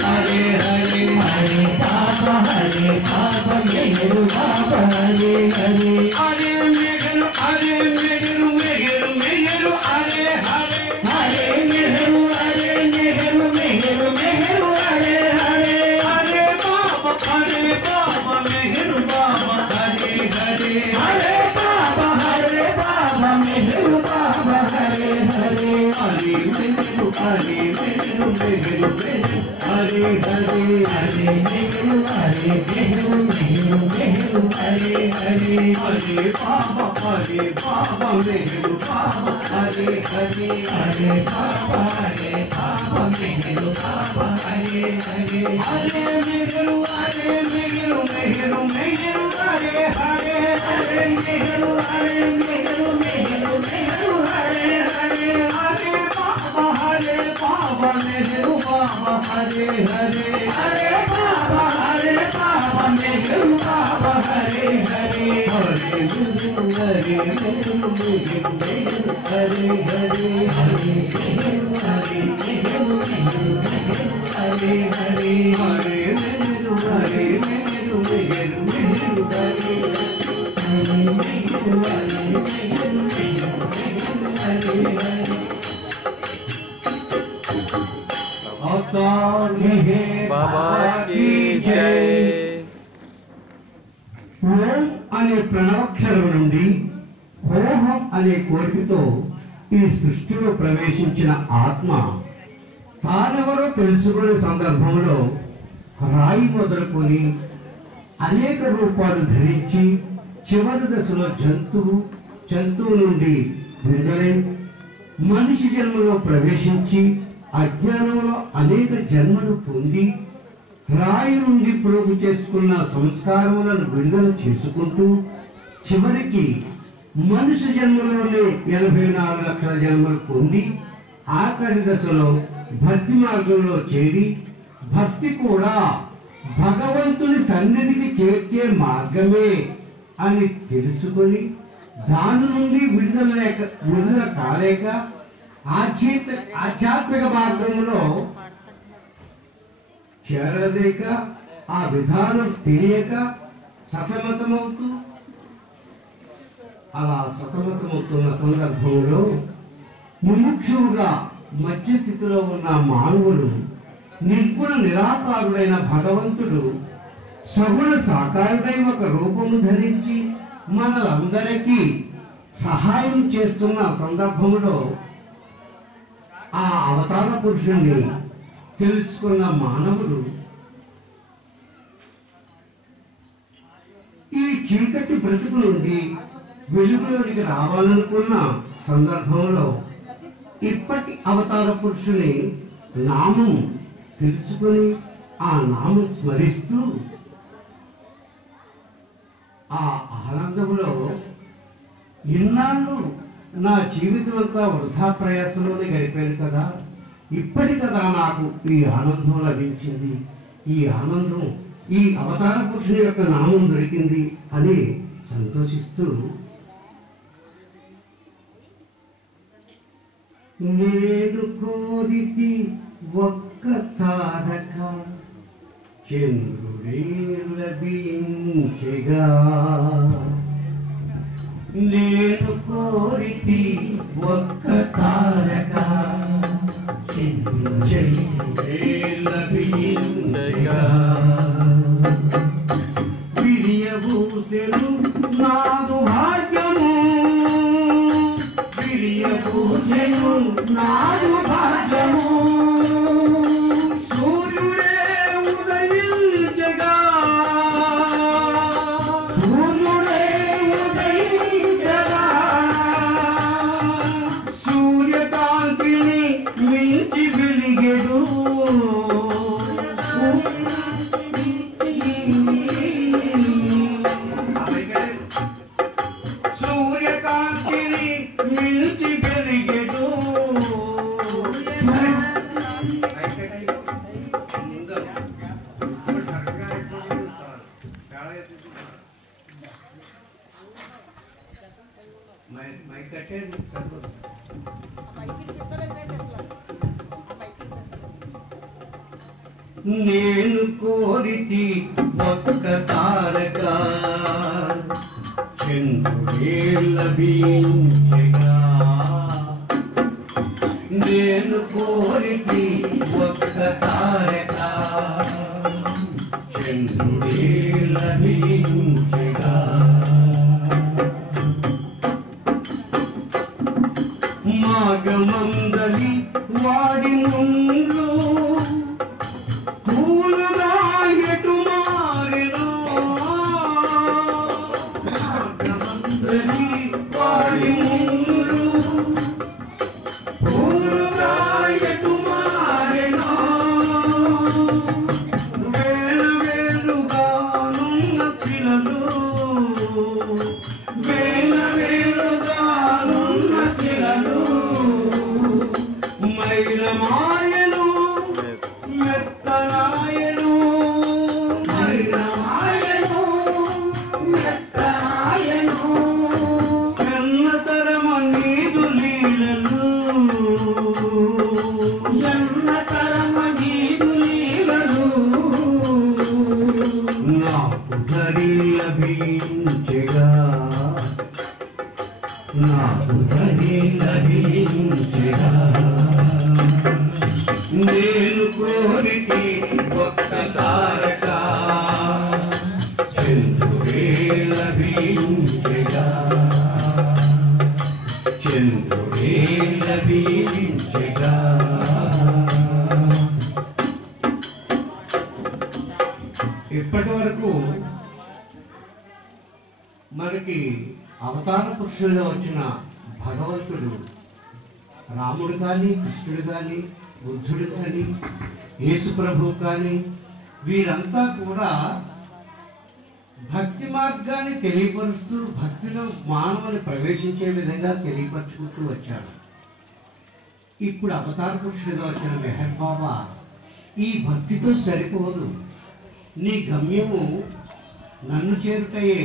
హరే హరే హరే బాబా హరే బాబా మెహరు బాబా హరే హరే హరే మెహరు హరే మెహరు మెహరు మెహరు హరే హరే హరే మెహరు హరే మెహరు మెహరు మెహరు హరే హరే హరే బాబా మెహరు బాబా హరే హరే హరే బాబా మెహరు బాబా హరే హరే హరే మెహరు హరే మెహరు మెహరు మెహరు హరే హరే హరే మెహరు హరే మెహరు మెహరు మెహరు హరే హరే హరే బాబా మెహరు బాబా హరే హరే హరే బాబా మెహరు బాబా హరే హరే హరే మెహరు హరే మెహరు మెహరు మెహరు హరే హరే హరే మెహరు హరే మెహరు మెహరు మెహరు హరే హరే హరే బాబా మెహరు బాబా హరే హరే హరే బాబా మెహరు బాబా హరే హరే హరే మెహరు హరే మెహరు మెహరు మెహరు హరే హరే హరే మెహరు హరే మెహరు మెహరు మెహరు హరే హరే హరే మెహరు హరే మెహరు మెహరు మెహరు హరే बाबा की जय। ఓం అనే ప్రణవాక్షరం నుండి హోహం అనే కోరికతో ఈ సృష్టిలో ప్రవేశించిన ఆత్మ తానెవరో తెలుసుకునే సందర్భంలో రాయి మొదలుకొని అనేక రూపాలు ధరించి చివరి దశలో జంతువు నుండి విడుదలై మనిషి జన్మలో ప్రవేశించి అజ్ఞానంలో అనేక జన్మలు పొంది రాయి నుండి ప్రోగు చేసుకున్న సంస్కారములను విడుదల చేసుకుంటూ చివరికి మనుష్య జన్మలోనే 84 లక్షల జన్మలు పొంది ఆఖరి దశలో భక్తి మార్గంలో చేరి భక్తి కూడా భగవంతుని సన్నిధికి చేర్చే మార్గమే అని తెలుసుకొని దాని నుండి విడుదల కాలేక ఆధ్యాత్మిక మార్గంలో చేరలేక ఆ విధానం తెలియక సతమతమవుతున్న సందర్భంలో ముముక్షువుగా మధ్య స్థితిలో ఉన్న మానవులు నిర్గుణ నిరాకారుడైన భగవంతుడు సగుణ సాకారుడై ఒక రూపము ధరించి మనలందరికీ సహాయం చేస్తున్న సందర్భంలో ఆ అవతార పురుషుణ్ణి తెలుసుకున్న మానవులు ఈ చీకటి బ్రతుకు నుండి వెలుగులోనికి రావాలనుకున్న సందర్భంలో ఇప్పటి అవతార పురుషుని నామం తెలుసుకుని ఆ నామం స్మరిస్తూ ఆ ఆనందంలో ఇన్నాళ్ళు నా జీవితం అంతా వృధా ప్రయాసంలోనే గడిపాను కదా, ఇప్పటి కదా నాకు ఈ ఆనందం లభించింది, ఈ ఆనందం ఈ అవతార పురుషుని యొక్క నామం దొరికింది అని సంతోషిస్తూ నేను కోరితి ఒక్క తారక చంద్రుడే లభించెగా, నేను కోరితి ఒక్క తారక చంద్రుడే లభించెగా, విరియబూసెను నాదు భాగ్యము, విరియబూసెను నాదు భాగ్యము, సూర్యుడే ఉదయించగా, సూర్యుడే ఉదయించగా, సూర్యకాంతిని మించి వెలిగెడు, సూర్యకాంతిని మించి వెలిగెడు, నేను కోరితి ఒక్క తారక చంద్రుడే లభించెగా, నేను కోరితి ఒక్క తారక చంద్రుడే లభించెగా, మాగమందలి వాడి ముందు పూలుగా ఎటు మారెను, మాగమందలి వాడి ముందు పూలుగా ఎటు మారెను, వేలు వేలుగా నున్న శిలలు, వేలు వేలుగా నున్న శిలలు మైలమాయను మెత్తనాయను, మైలమాయను మెత్తనాయను, ఎన్నతరమ నీదు లీలలు, ఎన్నతరమ నీదు లీలలు, నాకు ధరి లభించెగా, నాకు ధరి లభించెగా, నేను కోరితి ఒక్క తారక చంద్రుడే లభించెగా, చంద్రుడే లభించెగా, ఇప్పటి వరకు మనకి అవతార పురుషులుగా వచ్చిన భగవంతుడు రాముడు కానీ, కృష్ణుడు కానీ, బుద్ధుడు కానీ, యేసు ప్రభువు కానీ వీరంతా కూడా భక్తి మార్గాన్ని తెలియపరుస్తూ భక్తిలో మానవుని ప్రవేశించే విధంగా తెలియపరుచుకుంటూ వచ్చాడు. ఇప్పుడు అవతార పురుషుడిగా వచ్చిన మెహర్ బాబా ఈ భక్తితో సరిపోదు, నీ గమ్యము నన్ను చేరుటయే,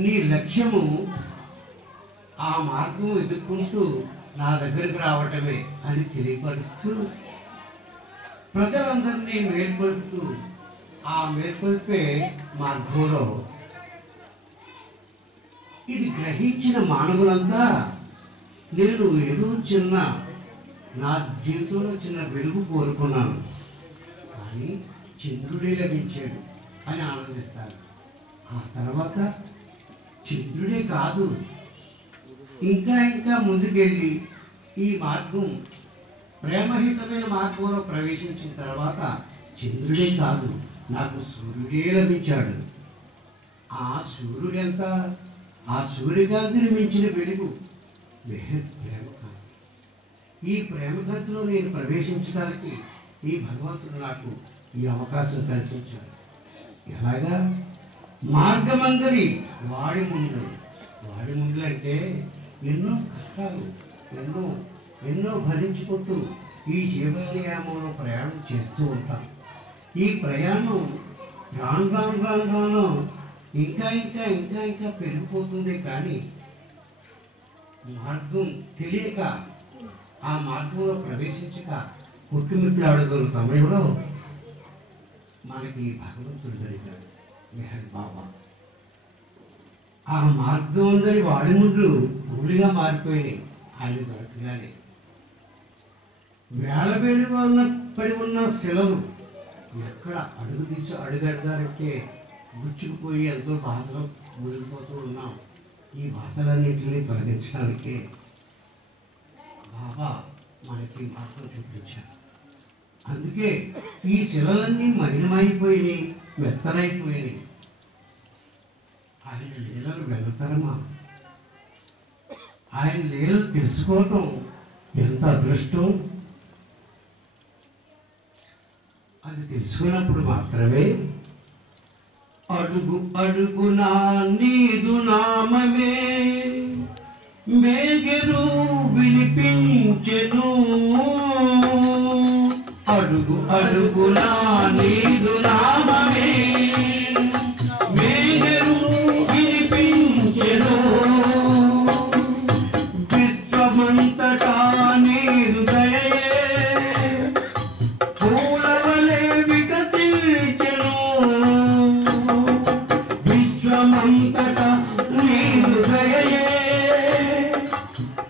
నీ లక్ష్యము ఆ మార్గం ఎదుర్కొంటూ నా దగ్గరికి రావటమే అని తెలియపరుస్తూ ప్రజలందరినీ మేల్కొల్పుతూ ఆ మేల్కొల్పే మార్గంలో ఇది గ్రహించిన మానవులంతా నేను ఏదో చిన్న నా జీవితంలో చిన్న వెలుగు కోరుకున్నాను కానీ చంద్రుడే లభించాడు అని ఆనందిస్తాను. ఆ తర్వాత చంద్రుడే కాదు, ఇంకా ఇంకా ముందుకెళ్ళి ఈ మార్గం ప్రేమహితమైన మార్గంలో ప్రవేశించిన తర్వాత చంద్రుడే కాదు, నాకు సూర్యుడే లభించాడు. ఆ సూర్యుడు ఎంత, ఆ సూర్యకాంతిని మించిన వెలుగు ప్రేమకాంతి. ఈ ప్రేమకాంతిలో నేను ప్రవేశించడానికి ఈ భగవంతుడు నాకు ఈ అవకాశం కల్పించాడు. ఎలాగా? మార్గమందరి వాడి ముందు అంటే ఎన్నో కష్టాలు ఎన్నో భరించుకుంటూ ఈ జీవనయామంలో ప్రయాణం చేస్తూ ఉంటాం. ఈ ప్రయాణం రాను ఇంకా పెరిగిపోతుంది. కానీ మార్గం తెలియక ఆ మార్గంలో ప్రవేశించక కొట్టుమిట్లాడుతున్న సమయంలో మనకి భగవంతుడు దొరికాడు మెహర్ బాబా. ఆ మార్గం అందరి వాడి ముందు ఊరిగా మారిపోయినాయి. ఆయన దొరకగానే వేలవేలుగా పడి ఉన్న శిలలు ఎక్కడ అడుగు తీసి అడుగడగారంటే గుచ్చుకుపోయి ఎంతో బాధలో మునిగిపోతూ ఉన్నాం. ఈ బాధలన్నింటినీ తొలగించడానికే బాబా మనకి మార్గం చూపించారు. అందుకే ఈ శిలలన్నీ మలినమైపోయినాయి, మెత్తనైపోయినాయి. ఆయన లీలలు వెళతారమా? ఆయన లీలలు తెలుసుకోవటం ఎంత అదృష్టం. అది తెలుసుకున్నప్పుడు మాత్రమే అడుగు అడుగునా నీదు నామమే మేఘరు వినిపించెను, అడుగు అడుగునా నీదు నామమే మేఘరు వినిపించెను, విశ్వమంతటా నీరు దయయే పూలవలే వికసించెను, విశ్వమంతటా నీరు దయయే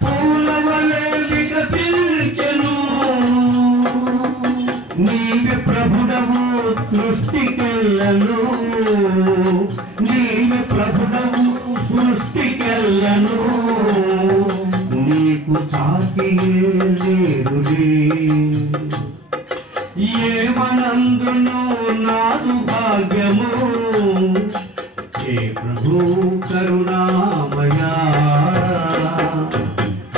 పూలవలే వికసించెను, నీవే ప్రభుడవు సృష్టికెళ్ళను, నీవే ప్రభుడవు సృష్టికెళ్ళను, నీకు చాటియే లేరులే ఏమనందును నాదు భాగ్యము, ఏ ప్రభు కరుణామయా,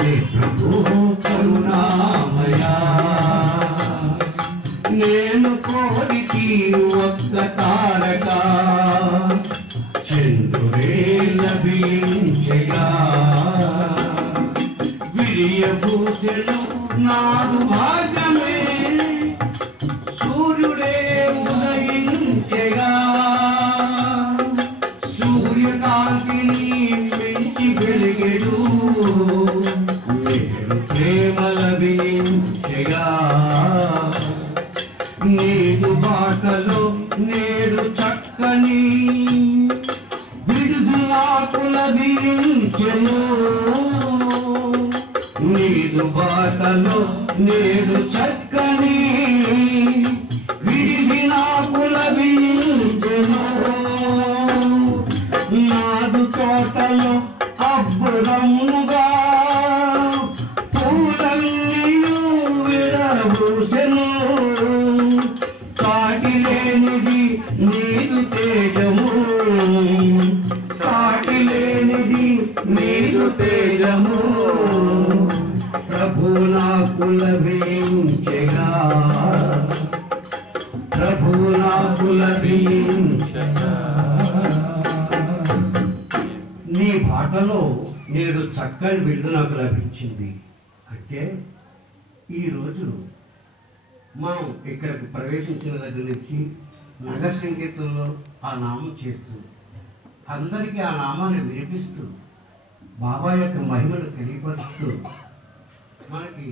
ఏ ప్రభు కరుణామయా, నేను కోరితి ఒక్క తారక చంద్రుడే లభించగా, విరియభూషణు నాదు భాగమే సూర్యుడే ఉదయించగా, సూర్యకాంతిని మించి వెలిగెడు నేను ప్రేమ లభించగా, నేడు బాటలో నేడు చక్కని విడుదల నాకు లభించెను, నీదు బాటలో నేడు చక్కని విడిది నాకు లభించెను, నాదు తోటలో అబ్బురముగా పూలన్నీయు విరబూసెను, సాటి లేనిది నీదు తేజము, సాటి నీవు నాకు లభించగా. నీ బాటలో నేడు చక్కని విడుదల నాకు లభించింది. అంటే ఈరోజు మనం ఇక్కడికి ప్రవేశించిన దగ్గర నుంచి నగర సంగీతంలో ఆ నామం చేస్తూ అందరికీ ఆ నామాన్ని వినిపిస్తూ బాబా యొక్క మహిమను తెలియపరుస్తూ మనకి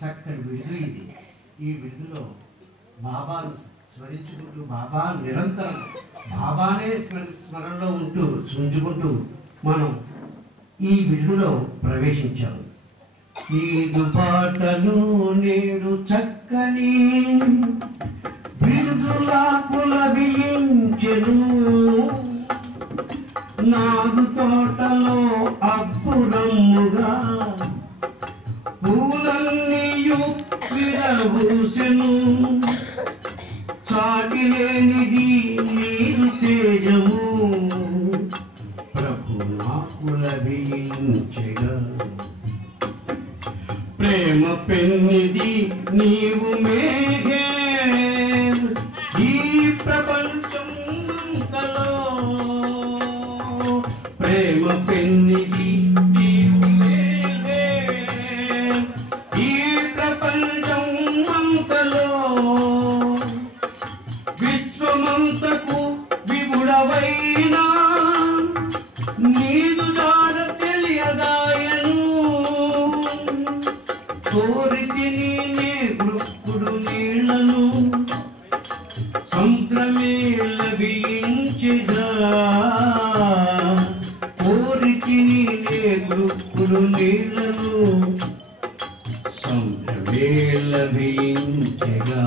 చక్కని విడుదల ఇది. ఈ విడుదలలో బాబాను స్మరించుకుంటూ బాబా నిరంతరం బాబానే స్మరణలో ఉంటూ సుంచుకుంటూ మనం ఈ విడుదలలో ప్రవేశించాము. నీదు పాటలు నేడు చక్కని విడుదలకు లభించెను. నాదు తోటలో అప్పుడమ్ముగా పూలన్నీయు విరబూసెను. సాటిలేనిది నీరు తేజము ప్రభు నాకు లభించెగా. ప్రేమ పెన్నిది నీవు మేఘే ఈ ప్రపంచంలో. ప్రేమ పెన్నిది నీవు మేఘే ఈ ప్రపంచమంతలో. విశ్వమంతకు విభుడవైనా నీదు జాడ తెలియదాయను. కోరితి నే గృక్కుడు నీళ్లను సముద్రమే లభించెగా. కోరితి నే గృక్కుడు నీళ్లను సముద్రమే లభించెగా.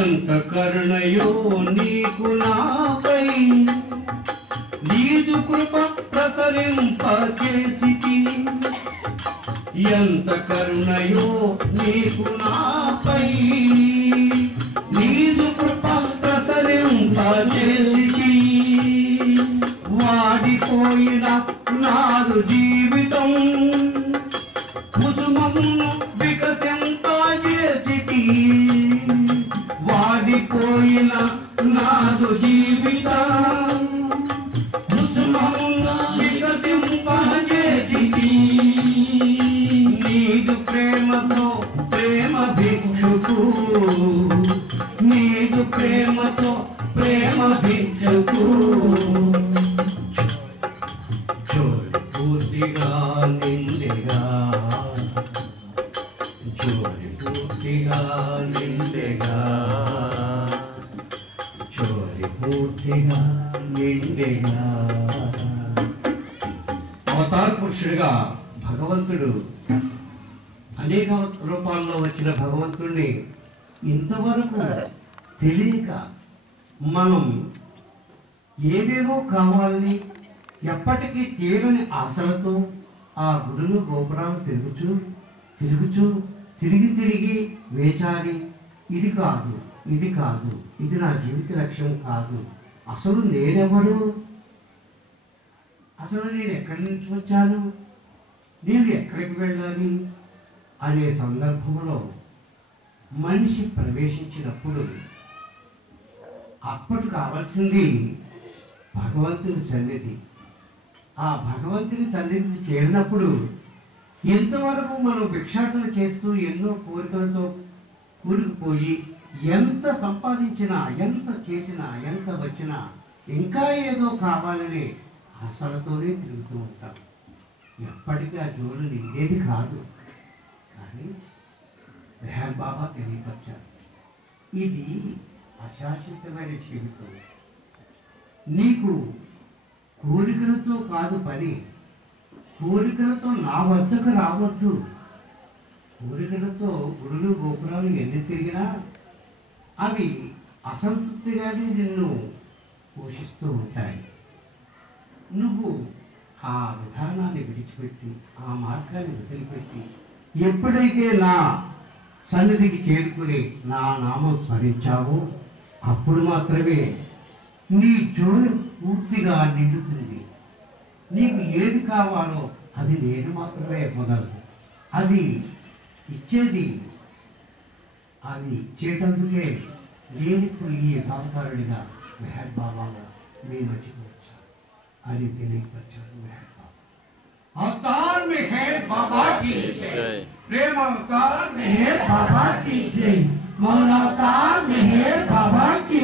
ఎంత కరుణయో నీకు నాపై నీదు కృప ప్రసరింపచేసితి. ఎంత కరుణయో నీకు నాపై నీదు కృప ప్రసరింపచేసితి. వాడిపోయిన నాదు జీవితం కుసుమమును వికసింపజేసితి. వాడిపోయిన నాదు జీవితం కుసుమమును వికసింపజేసితి. నీదు ప్రేమతో ప్రేమ భిక్షుకు నీదు ప్రేమతో ప్రేమ భిక్షుకు జోడి పూర్తిగా నిండెగా. జోడి పూర్తిగా నిండెగా. జోడి పూర్తిగా నిండెగా. అవతార పురుషుడిగా భగవంతుడు అనేక రూపాల్లో వచ్చిన భగవంతుడిని ఇంతవరకు తెలియక మనం ఏవేవో కావాలని ఎప్పటికీ తీరని ఆశలతో ఆ గుడులు గోపురాలు తిరుగుచూ తిరిగి వేచారి ఇది కాదు ఇది కాదు ఇది నా జీవిత లక్ష్యం కాదు. అసలు నేనెవరు? అసలు నేను ఎక్కడి నుంచి వచ్చాను? నేను ఎక్కడికి వెళ్ళాలి అనే సందర్భంలో మనిషి ప్రవేశించినప్పుడు అప్పటి కావాల్సింది భగవంతుని సన్నిధి. ఆ భగవంతుని సన్నిధి చేరినప్పుడు ఎంతవరకు మనం భిక్షాటన చేస్తూ ఎన్నో కోరికలతో కూరుకుపోయి ఎంత సంపాదించినా ఎంత చేసినా ఎంత వచ్చినా ఇంకా ఏదో కావాలనే ఆశలతోనే తిరుగుతూ ఉంటాం. ఎప్పటికీ ఆ జోడు నిండేది కాదు. కానీ రెహాన్ బాబా తెలియపరిచారు, ఇది అశాశ్వతమైన జీవితం. నీకు కోరికలతో కాదు పని. కోరికలతో నా వద్దకు రావద్దు. కోరికలతో గుడులు గోపురాలు ఎన్ని తిరిగినా అవి అసంతృప్తిగానే నిన్ను పోషిస్తూ ఉంటాయి. నువ్వు ఆ విధానాన్ని విడిచిపెట్టి ఆ మార్గాన్ని వదిలిపెట్టి ఎప్పుడైతే నా సన్నిధికి చేరుకుని నా నామం స్మరించావో అప్పుడు మాత్రమే నీ జోలు పూర్తిగా నిండుతుంది. నీకు ఏది కావాలో అది నేను మాత్రమే ఇవ్వగలను. అది ఇచ్చేది అది చేయటందుకే నేను ఇప్పుడు ఈ అవతారుడిగా మెహర్ బాబాగా మీ మధ్యకు వచ్చాను. అది తెలియపరిచారు మెహర్ బాబా. అవతార్ మెహర్ బాబా की जय, प्रेम अवतार मेहर बाबा की जय, मौन अवतार मेहर बाबा की